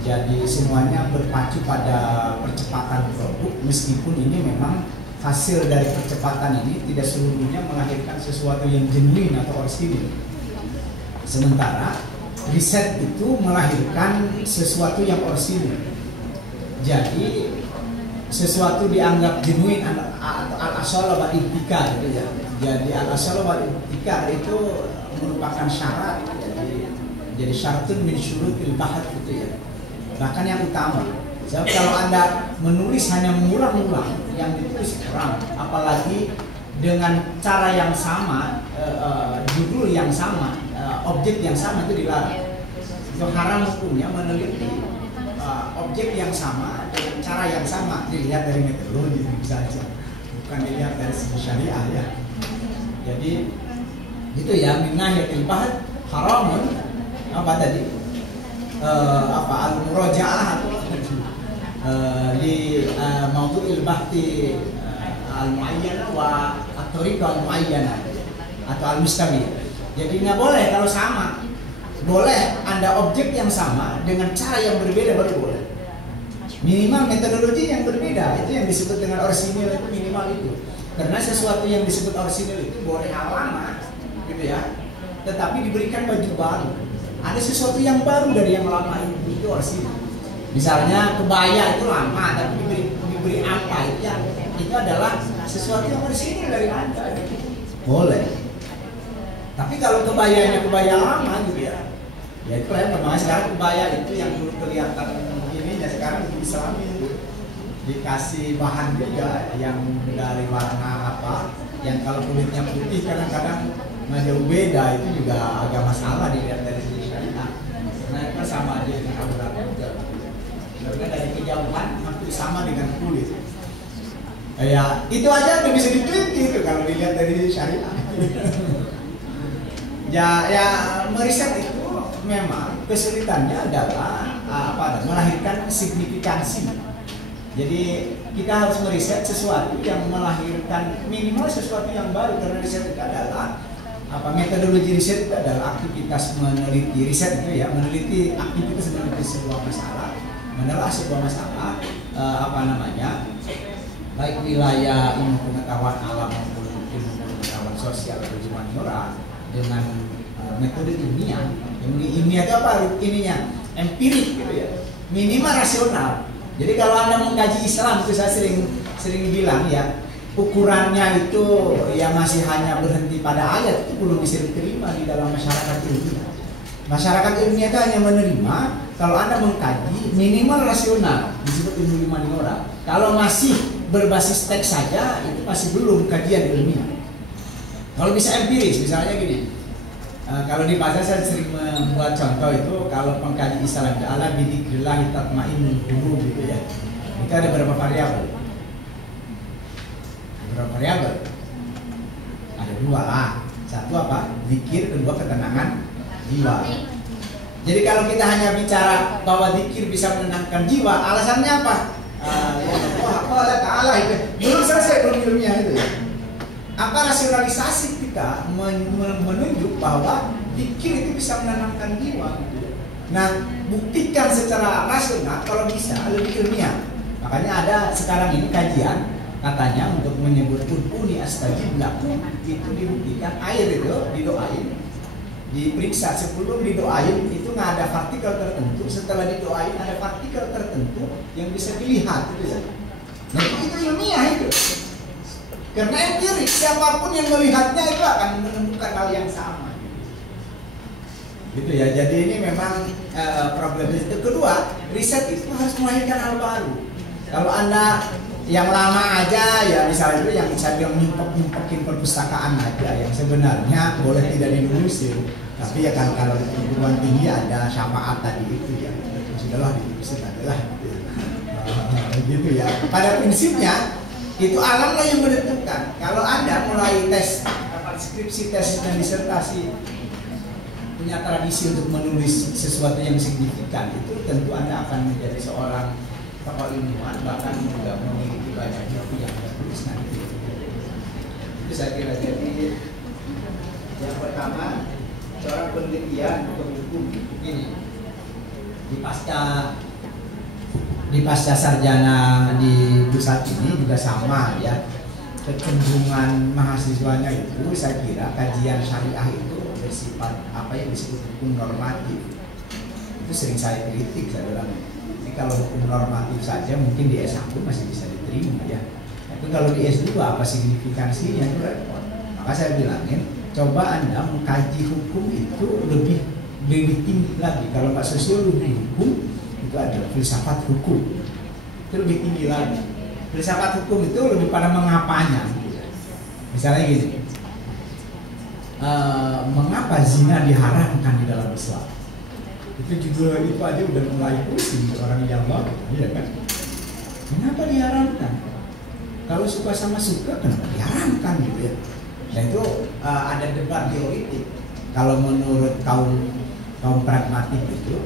Jadi semuanya berpacu pada percepatan produk, meskipun ini memang hasil dari percepatan ini tidak seluruhnya melahirkan sesuatu yang genuine atau orisinil. Sementara riset itu melahirkan sesuatu yang orisinil. Jadi sesuatu dianggap genuine atau al-asal wal ibtikar gitu ya. Jadi al-asal wal ibtikar itu merupakan syarat. Jadi syaratun min syurutil bahth gitu ya. Bahkan yang utama. Sebab kalau Anda menulis hanya mengulang-ulang yang ditulis orang, apalagi dengan cara yang sama, judul yang sama, objek yang sama, itu dilarang. Itu haram hukumnya meneliti objek yang sama dengan cara yang sama. Dilihat dari metodologi saja, bukan dilihat dari segi syariah ya. Jadi Itu ya, min nahiyatil bahth haramun apa tadi? Al-murajaah li mawdu'il bahthi al-muayyana wa at-tariqah al-muayyana atau al-mustamil. Jadi nggak boleh kalau sama. Boleh Anda objek yang sama dengan cara yang berbeda baru boleh. Minimal metodologi yang berbeda, itu yang disebut dengan orisinil, itu minimal itu. Karena sesuatu yang disebut orisinil itu boleh lama, gitu ya. Tetapi diberikan baju baru. Ada sesuatu yang baru dari yang lama itu orisinil. Misalnya kebaya itu lama, tapi diberi apa itu adalah sesuatu yang orisinil dari Anda. Boleh. Tapi kalau kebayanya kebaya lama gitu ya itu ya, makanya sekarang kebaya itu yang dulu kelihatan ininya sekarang diislami itu dikasih bahan juga yang dari warna apa, yang kalau kulitnya putih kadang-kadang nggak jauh beda, itu juga agak masalah dilihat dari sini syariah. Karena itu sama aja dengan aurat juga. Karena dari kejauhan hampir sama dengan kulit. Ya itu aja udah bisa diteliti itu kalau dilihat dari syariah. Ya meriset itu memang kesulitannya adalah melahirkan signifikansi. Jadi kita harus meriset sesuatu yang melahirkan minimal sesuatu yang baru, karena riset itu adalah metodologi riset itu adalah aktivitas meneliti. Riset itu ya meneliti aktivitas meneliti sebuah masalah, menelaah sebuah masalah baik wilayah ilmu pengetahuan alam maupun ilmu pengetahuan sosial atau humaniora dengan metode ilmiah. Yang ilmiah itu apa? Ininya empirik gitu ya, minimal rasional. Jadi kalau Anda mengkaji Islam, itu saya sering bilang ya, ukurannya itu ya masih hanya berhenti pada ayat, itu belum bisa diterima di dalam masyarakat ilmiah. Masyarakat ilmiah itu hanya menerima kalau Anda mengkaji minimal rasional, disebut ilmu humaniora. Kalau masih berbasis teks saja, itu masih belum kajian ilmiah. Kalau bisa empiris, misalnya gini, kalau di pasar saya sering membuat contoh itu, kalau pengkaji Islam ala bidzikrillah tatmainnul qulub gitu ya. Itu ada berapa variabel? Berapa variabel? Ada dua lah. Satu apa? Zikir, kedua ketenangan jiwa. Jadi kalau kita hanya bicara bahwa zikir bisa menenangkan jiwa, alasannya apa? Allah Ta'ala itu belum selesai belum ilmiah itu ya. Apa rasionalisasi kita menunjuk bahwa zikir itu bisa menenangkan jiwa gitu. Nah, buktikan secara rasional kalau bisa lebih ilmiah. Makanya ada sekarang ini kajian katanya untuk menyebut udhuni astajib lakum, itu dibuktikan air itu didoain, diperiksa sebelum didoain itu nggak ada partikel tertentu, setelah didoain ada partikel tertentu yang bisa dilihat gitu ya. Nah itu ilmiah itu. Karena empirik, siapapun yang melihatnya itu akan menemukan hal yang sama. Gitu ya. Jadi ini memang problem itu. Kedua, riset itu harus melahirkan hal baru. Kalau Anda yang lama aja ya, misalnya itu yang saya bilang nyumpek-nyumpekin perpustakaan aja, yang sebenarnya boleh tidak dinulisin. Tapi ya kan kalau di perguruan tinggi ada syafaat tadi itu ya, sudahlah ditulisin adalah gitu ya. Pada prinsipnya itu alamlah yang menentukan. Kalau Anda mulai tes skripsi, tesis dan disertasi punya tradisi untuk menulis sesuatu yang signifikan, itu tentu Anda akan menjadi seorang tokoh ilmuwan, bahkan juga memiliki banyak buku yang Anda tulis nanti. Itu saya kira. Jadi yang pertama, seorang penelitian hukum ini di pasca sarjana di pusat ini juga sama ya, kecenderungan mahasiswanya itu saya kira kajian syariah itu bersifat apa yang disebut hukum normatif. Itu sering saya kritik, saya bilang ini kalau hukum normatif saja mungkin di S1 masih bisa diterima ya, tapi kalau di S2 apa signifikansinya itu repot. Maka saya bilangin coba Anda mengkaji hukum itu lebih tinggi lagi. Kalau Pak sosiologi hukum itu ada filsafat hukum, itu lebih tinggi lagi. Filsafat hukum itu lebih pada mengapanya. Misalnya gini, mengapa zina diharamkan di dalam Islam? Itu juga itu aja udah mulai pusing orang yang baru, iya kan? Mengapa diharamkan? Kalau suka sama suka kenapa diharamkan gitu ya? Dan itu ada debat teoritik. Kalau menurut kaum pragmatik itu,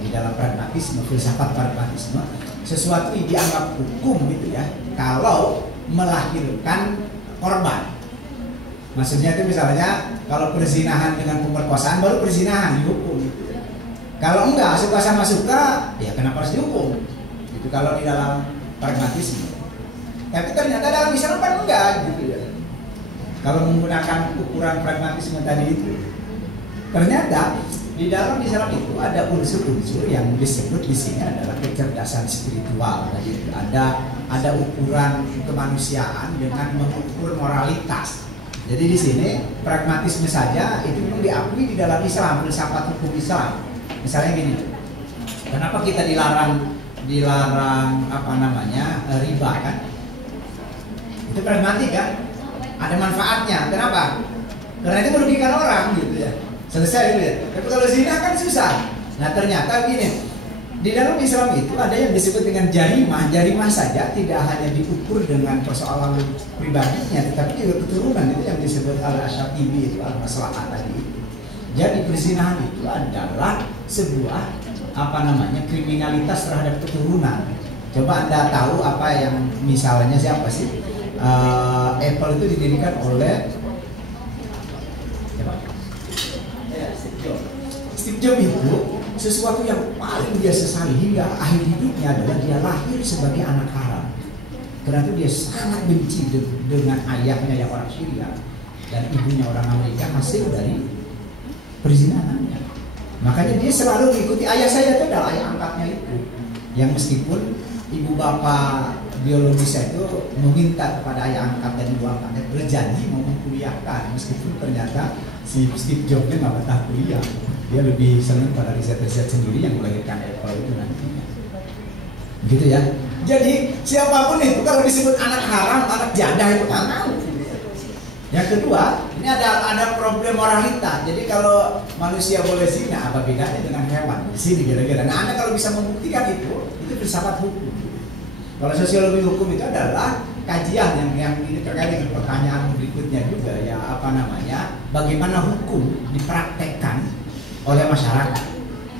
di dalam pragmatisme, filsafat pragmatisme, sesuatu yang dianggap hukum gitu ya, kalau melahirkan korban. Maksudnya itu misalnya kalau perzinahan dengan pemerkosaan baru perzinahan dihukum gitu ya. Kalau enggak suka sama suka, ya kenapa harus dihukum? Itu kalau di dalam pragmatisme. Tapi ternyata dalam Islam kan enggak gitu ya. Kalau menggunakan ukuran pragmatisme tadi itu, ternyata di dalam Islam itu ada unsur-unsur yang disebut di sini adalah kecerdasan spiritual. Jadi ada ukuran kemanusiaan dengan mengukur moralitas. Jadi di sini pragmatisme saja itu memang diakui di dalam Islam, filsafat hukum Islam. Misalnya gini, kenapa kita dilarang riba kan? Itu pragmatik kan? Ada manfaatnya. Kenapa? Karena itu merugikan orang gitu ya. Selesai gitu ya. Tapi kalau zina kan susah. Nah ternyata gini, di dalam Islam itu ada yang disebut dengan jarimah. Jarimah saja tidak hanya diukur dengan persoalan pribadinya, tetapi juga keturunan. Itu yang disebut al-Asyatibi itu, al-maslahat tadi. Jadi perzinahan itu adalah sebuah kriminalitas terhadap keturunan. Coba Anda tahu apa yang misalnya siapa sih? Apple itu didirikan oleh Steve Jobs itu sesuatu yang paling dia sesali hingga akhir hidupnya adalah dia lahir sebagai anak haram. Karena itu dia sangat benci dengan ayahnya yang orang Syria dan ibunya orang Amerika hasil dari perzinanannya. Makanya dia selalu mengikuti ayah saya itu adalah ayah angkatnya itu, yang meskipun ibu bapak biologisnya itu meminta kepada ayah angkat dan ibu angkatnya berjanji mau mengkuliahkan, meskipun ternyata si Steve Jobs nggak betah kuliah, dia lebih senang pada riset-riset sendiri yang melahirkan Apple itu nantinya, gitu ya. Jadi siapapun itu kalau disebut anak haram, anak jadah itu nggak mau. Yang kedua, ini ada problem moralitas. Jadi kalau manusia boleh zina, apa bedanya dengan hewan? Di sini kira-kira. Nah, Anda kalau bisa membuktikan itu filsafat hukum. Kalau sosiologi hukum itu adalah kajian yang ini terkait dengan pertanyaan berikutnya juga ya, bagaimana hukum dipraktekkan oleh masyarakat.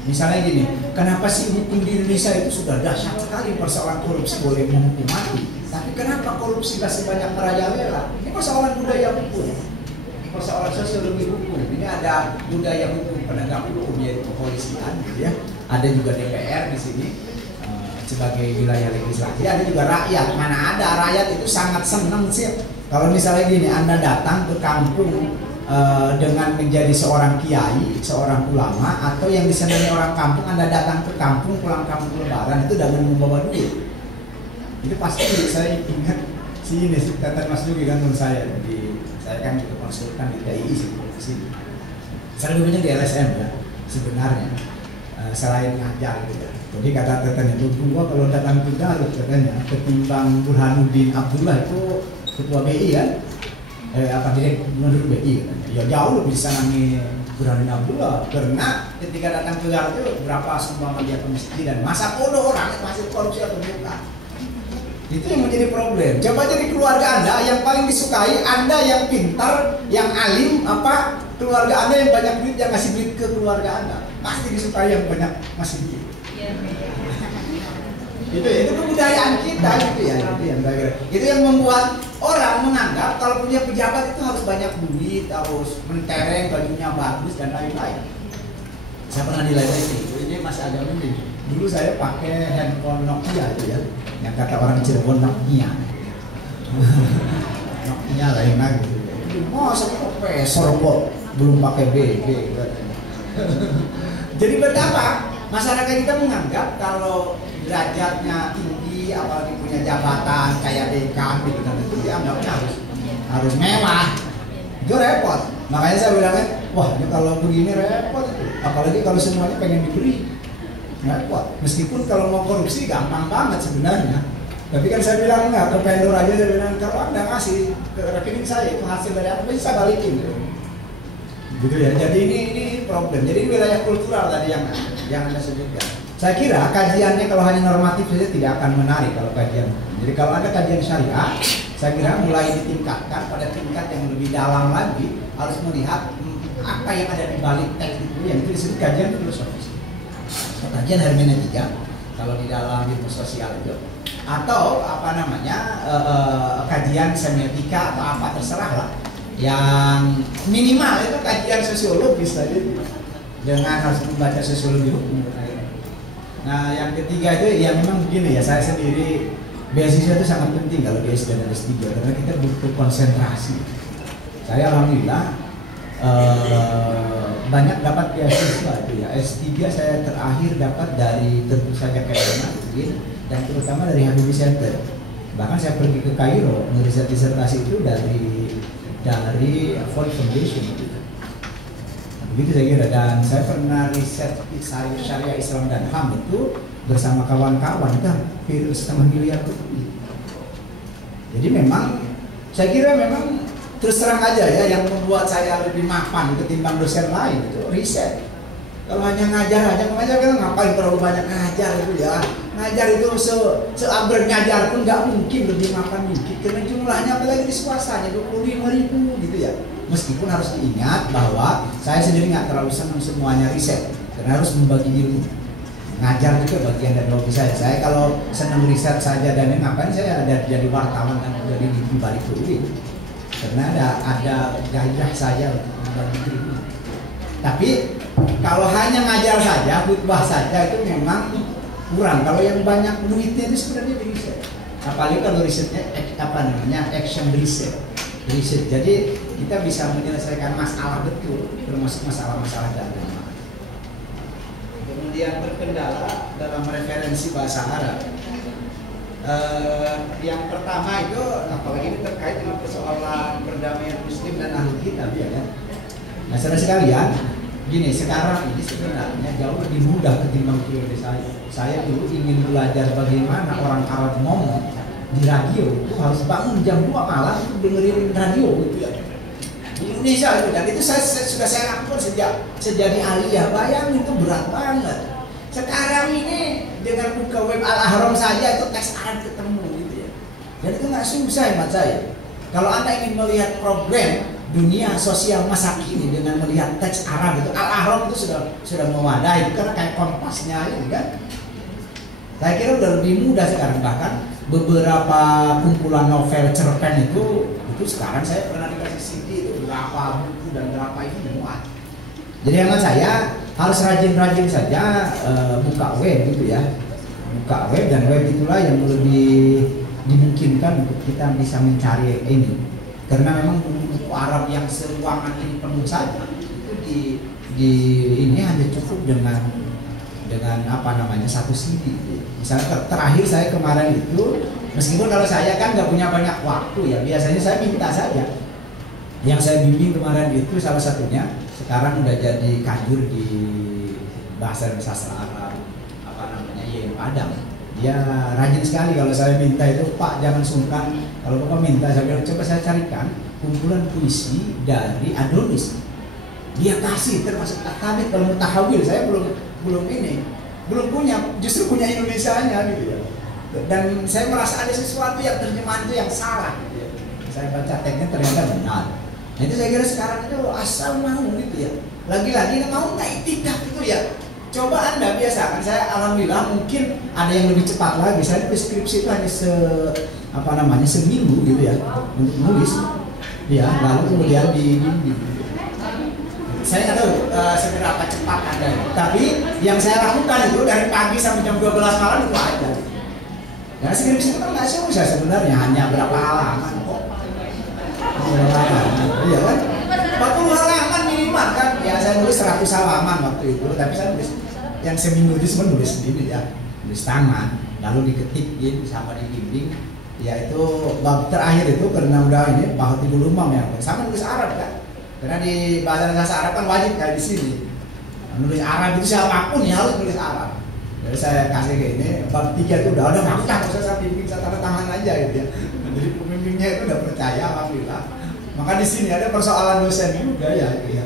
Misalnya gini, kenapa sih hukum di Indonesia itu sudah dahsyat sekali, persoalan korupsi boleh menghukum mati, tapi kenapa korupsi masih banyak merajalela? Ini persoalan budaya hukum, persoalan sosiologi hukum. Ini ada budaya hukum penegak hukum yaitu kepolisian, gitu ya. Ada juga DPR di sini sebagai wilayah legislasi, ada juga rakyat. Mana ada rakyat itu sangat senang sih kalau misalnya gini, Anda datang ke kampung dengan menjadi seorang kiai, seorang ulama, atau yang disenangi orang kampung, Anda datang ke kampung, pulang kampung lebaran itu dengan membawa duit. Itu pasti saya ingat si kata Mas Dugi kan, saya kan juga konsultan di TI sini. Saya lebih banyak di LSM ya sebenarnya, selain ngajar gitu. Jadi kata tetenya itu, gua kalau datang ke Garut katanya ketimbang Burhanuddin Abdullah itu ketua BI kan, direktur BI katanya. Ya jauh lebih disenangi Burhanuddin Abdullah karena ketika datang ke Garut itu berapa sumbangan dia ke masjid dan masa bodoh orang masih korupsi atau bukan. Itu yang menjadi problem. Coba jadi keluarga Anda yang paling disukai, Anda yang pintar, yang alim, keluarga Anda yang banyak duit, yang ngasih duit ke keluarga Anda pasti disukai yang banyak ngasih duit. Itu kebudayaan kita itu yang membuat orang menganggap kalau punya pejabat itu harus banyak duit, harus mentereng, bajunya bagus dan lain-lain. Saya pernah nilai ini masih agak mending. Dulu saya pakai handphone Nokia itu ya, yang kata orang Cirebon Nokia. Nokia lain lagi. Masa profesor kok belum pakai BB. Jadi betapa masyarakat kita menganggap kalau derajatnya tinggi, apalagi punya jabatan kayak dekan gitu, dan itu dianggapnya harus mewah. Itu repot. Makanya saya bilangnya, wah ini kalau begini repot itu. Apalagi kalau semuanya pengen diberi, repot. Meskipun kalau mau korupsi gampang banget sebenarnya. Tapi kan saya bilang enggak, ke vendor aja saya bilang, kalau Anda ngasih ke rekening saya itu hasil dari apa bisa balikin gitu ya. Jadi ini problem. Jadi ini wilayah kultural tadi yang Anda sebutkan. Saya kira kajiannya kalau hanya normatif saja tidak akan menarik kalau kajian. Jadi kalau ada kajian syariah, saya kira mulai ditingkatkan pada tingkat yang lebih dalam lagi, harus melihat apa yang ada di balik teks itu, yang itu disebut kajian filosofis, kajian hermeneutika kalau di dalam ilmu sosial itu, atau apa namanya kajian semiotika atau apa terserah lah, yang minimal itu kajian sosiologis saja dengan harus membaca sosiologi hukum. Nah yang ketiga itu ya memang begini ya, saya sendiri beasiswa itu sangat penting kalau di S2 dan S3 karena kita butuh konsentrasi. Saya alhamdulillah banyak dapat beasiswa itu ya. S3 saya terakhir dapat dari tentu saja Kairona dan terutama dari Habibie Center. Bahkan saya pergi ke Kairo meriset disertasi itu dari Ford Foundation gitu. Begitu saya kira, dan saya pernah riset syariah Islam dan HAM itu bersama kawan-kawan itu hampir 1,5 miliar rupiah. Jadi memang saya kira memang terus terang aja ya, yang membuat saya lebih mapan ketimbang dosen lain itu riset. Kalau hanya ngajar kan ngapain terlalu banyak ngajar itu ya. Ngajar itu seabrek ngajar pun nggak mungkin lebih mapan dikit karena jumlahnya apalagi di swastanya 25.000 gitu ya. Meskipun harus diingat bahwa saya sendiri nggak terlalu senang semuanya riset karena harus membagi ilmu. Ngajar juga bagian dari hobi saya. Saya kalau senang riset saja dan ini ngapain saya ada jadi wartawan dan jadi di balik itu. Karena ada gairah saya untuk membagi ilmu. Tapi kalau hanya ngajar saja, khutbah saja itu memang kurang. Kalau yang banyak duitnya itu sebenarnya di riset. Apalagi kalau risetnya action riset. Jadi kita bisa menyelesaikan masalah betul, termasuk masalah-masalah agama. Kemudian berkendala dalam referensi bahasa Arab. Yang pertama itu, apalagi ini terkait dengan persoalan perdamaian Muslim dan ahli kitab ya kan. Nah saudara sekalian, gini sekarang ini sebenarnya jauh lebih mudah ketimbang periode saya. Saya dulu ingin belajar bagaimana orang Arab ngomong di radio itu harus bangun jam 2 malam untuk dengerin radio gitu ya di Indonesia itu, dan itu saya lakukan sejak jadi aliyah. Bayangin itu berat banget. Sekarang ini dengan buka web Al-Ahram saja itu teks Arab ketemu gitu ya, dan itu nggak susah hemat saya. Kalau Anda ingin melihat problem dunia sosial masa kini dengan melihat teks Arab itu, Al-Ahram itu sudah mewadai karena kayak kompasnya itu kan. Saya kira udah lebih mudah sekarang, bahkan beberapa kumpulan novel cerpen itu sekarang saya pernah dikasih CD itu berapa buku dan berapa itu muat. Jadi hemat saya harus rajin-rajin saja buka web gitu ya, buka web, dan web itulah yang lebih dimungkinkan untuk kita bisa mencari ini. Karena memang buku Arab yang seruangan ini penuh saja itu di ini hanya cukup dengan apa namanya satu CD. Misalnya terakhir saya kemarin itu, meskipun kalau saya kan nggak punya banyak waktu ya, biasanya saya minta saja. Yang saya bimbing kemarin itu salah satunya sekarang udah jadi kajur di bahasa dan sastra Arab, apa namanya Yen Padang. Dia rajin sekali kalau saya minta itu, Pak jangan sungkan kalau Bapak minta, saya bilang coba saya carikan kumpulan puisi dari Adonis. Dia kasih termasuk Takamit, kalau Mutahawil saya belum punya, justru punya Indonesianya gitu ya. Dan saya merasa ada sesuatu yang terjemahan itu yang salah gitu ya. Saya baca teksnya ternyata benar. Nah itu saya kira sekarang itu asal mau gitu ya. Lagi-lagi mau nggak itikaf itu ya. Coba Anda biasakan. Saya alhamdulillah mungkin ada yang lebih cepat lagi. Saya deskripsi itu hanya seminggu gitu ya untuk nulis. Ya, lalu kemudian dibimbing. Saya nggak tahu seberapa cepat Anda, tapi yang saya lakukan itu dari pagi sampai jam 12 malam itu aja. Karena skripsi itu kan nggak susah sebenarnya, hanya berapa halaman kok. Iya kan? 40 halaman minimal kan? Ya saya nulis 100 halaman waktu itu, tapi saya nulis yang seminggu itu semua nulis sendiri ya, nulis tangan, lalu diketik sama dibimbing. Ya itu bab terakhir itu karena udah ini Bahatibul Umam ya, sama nulis Arab kan? Karena di bahasa Arab kan wajib kayak di sini. Nulis Arab itu siapapun ya harus nulis Arab. Jadi saya kasih kayak ini, bab 3 itu udah nggak usah saya bimbing, saya tanda tangan aja gitu ya. Jadi pembimbingnya itu udah percaya, alhamdulillah. Maka di sini ada persoalan dosen juga ya. Gitu ya.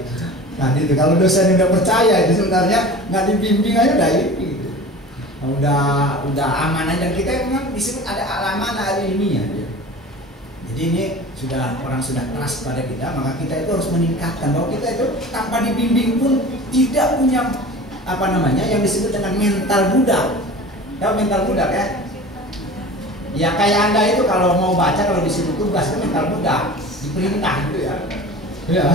Nah itu kalau dosen udah percaya itu sebenarnya nggak dibimbing aja udah ini. Gitu. udah amanah, dan kita memang disebut ada amanah ilmiah. Jadi ini orang sudah keras pada kita, maka kita itu harus meningkatkan bahwa kita itu tanpa dibimbing pun tidak punya yang disebut dengan mental budak. Tahu mental budak ya? Ya kayak Anda itu kalau mau baca, kalau disuruh tugas itu mental budak, diperintah gitu ya. Ya.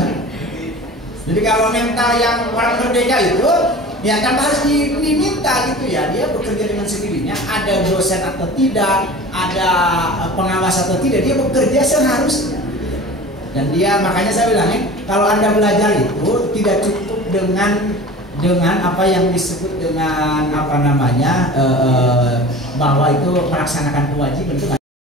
Jadi kalau mental yang orang merdeka itu ya tanpa harus diminta gitu ya, dia bekerja dengan sendirinya, ada dosen atau tidak, ada pengawas atau tidak, dia bekerja seharusnya. Dan dia, makanya saya bilang kalau Anda belajar itu tidak cukup dengan apa yang disebut dengan bahwa itu melaksanakan kewajiban itu.